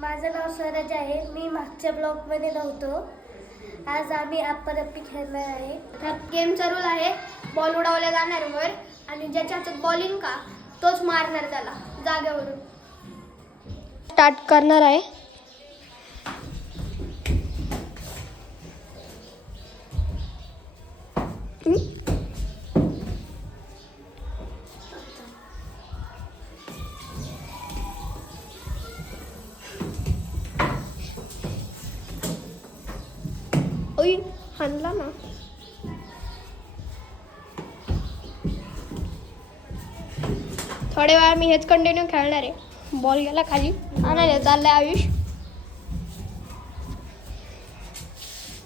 माझं नाव स्वराज आहे. मी मागच्या ब्लॉगमध्ये नव्हतो. आज आम्ही अप्पारप्पी खेळणार आहे. त्यात गेमचा रूल आहे, बॉल उडवला जाणार वर आणि ज्याच्या हातात बॉल येईल का तोच मारणार त्याला जागेवरून. स्टार्ट करणार आहे. ओय हाणला ना. थोड्या वेळा मी हेच कंटिन्यू खेळणार आहे. बॉल गेला खाली आणायला चाललाय आयुष.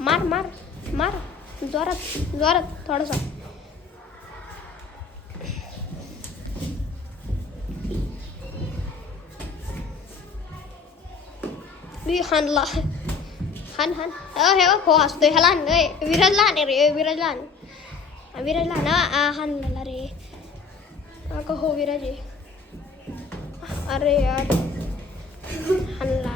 मार मार मार जोरात जोरात थोडासा. हाणला. हान हान हे हो हसतोय. ह्याला हाण विराजला हाण रे. विराजला हाण. विराजला हाण. हाणला रे. का हो विराज आहे. अरे यार हाणला.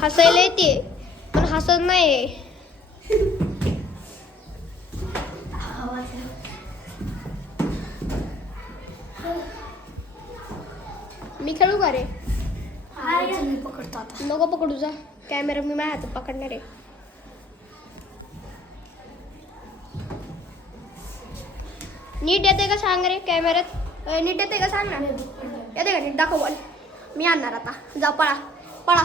हसायला येते पण हसत नाही. मी खेळू का रे? मी पकडतो आता. नको पकडू जा. कॅमेरा मी माझ्या हातात पकडणार आहे. नीट येते का सांग रे कॅमेऱ्यात. नीट येते का सांग ना. येते का नीट दाखव बॉल. मी आणणार आता. जा पळा पळा.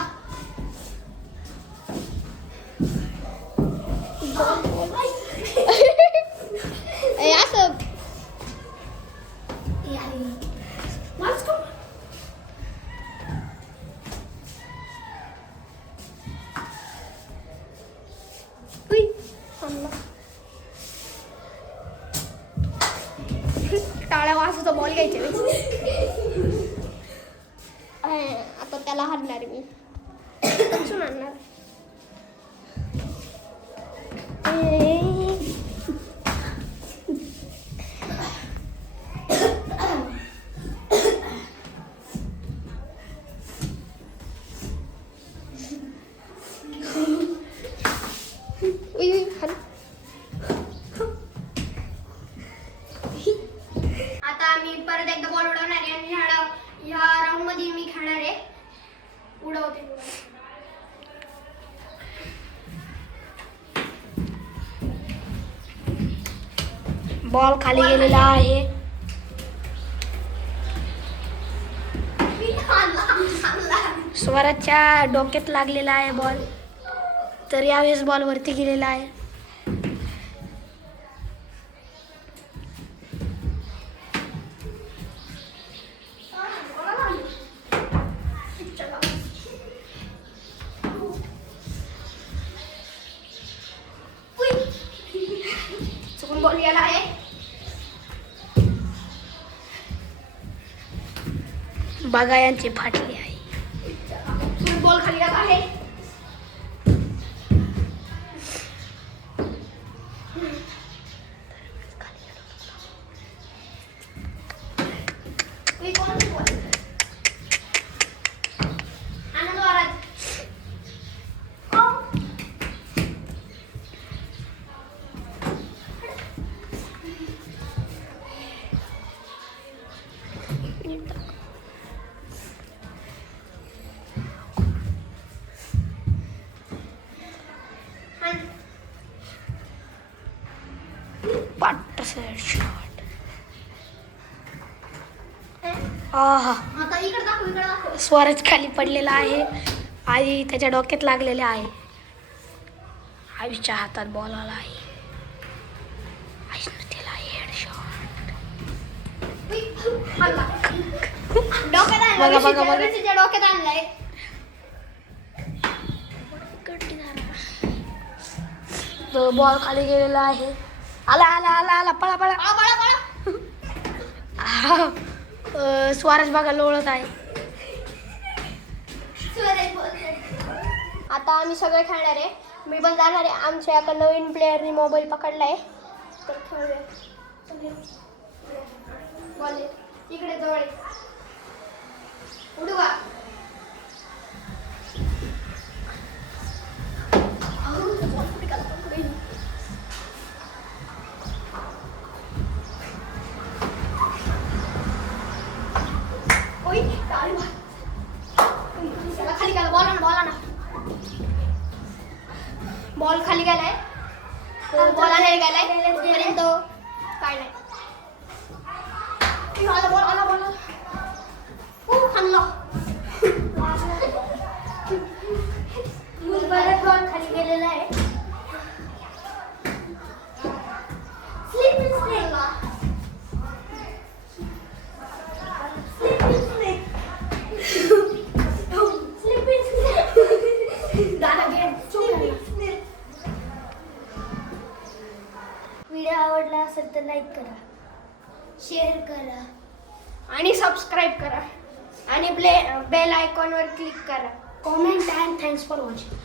असं टाळ्या वाजता बॉल घ्यायचे. आता त्याला हाणणार मी. कसून आणणार. आता मी परत एकदा बॉल उडवणार आहे आणि ह्या राऊंड मध्ये मी खेळणार आहे. उडवते. बॉल खाली गेलेला आहे. स्वराजच्या डोक्यात लागलेला आहे बॉल. तर यावेळेस बॉल वरती गेलेला आहे. चुकून बॉल गेला आहे. बघा यांची फाटली आहे. बॉल खाली गेला आहे. शॉट. आहा. आता इकडे दाखव. इकडे दाखव. स्वराज खाली पडलेला आहे आणि त्याच्या डोक्यात लागलेले आहे. आयुषच्या हातात बॉल आला आहे. आयुषने दिला हेड शॉट. बघा बघा बघा. डोक्यात आणलाय. बॉल खाली गेलेला आहे. आला आला आला आला. पळा पळा. स्वराज बघा लोळत आहे. आता आम्ही सगळे खेळणार आहे. मी पण जाणार आहे. आमच्या एका नवीन प्लेअरने मोबाईल पकडलाय तर खेळूया. बॉल इकडे जवळ उडू का? खाली गेला बॉल खाली गेलाय. बॉल आणायला गेलाय तोपर्यंत काय नाही. बॉल आला हाणला. बराच बॉल खाली गेलेला आहे. व्हिडिओ आवडला असेल तर लाईक करा, शेअर करा आणि सबस्क्राईब करा आणि बेल आयकॉनवर क्लिक करा. Comment and thanks for watching.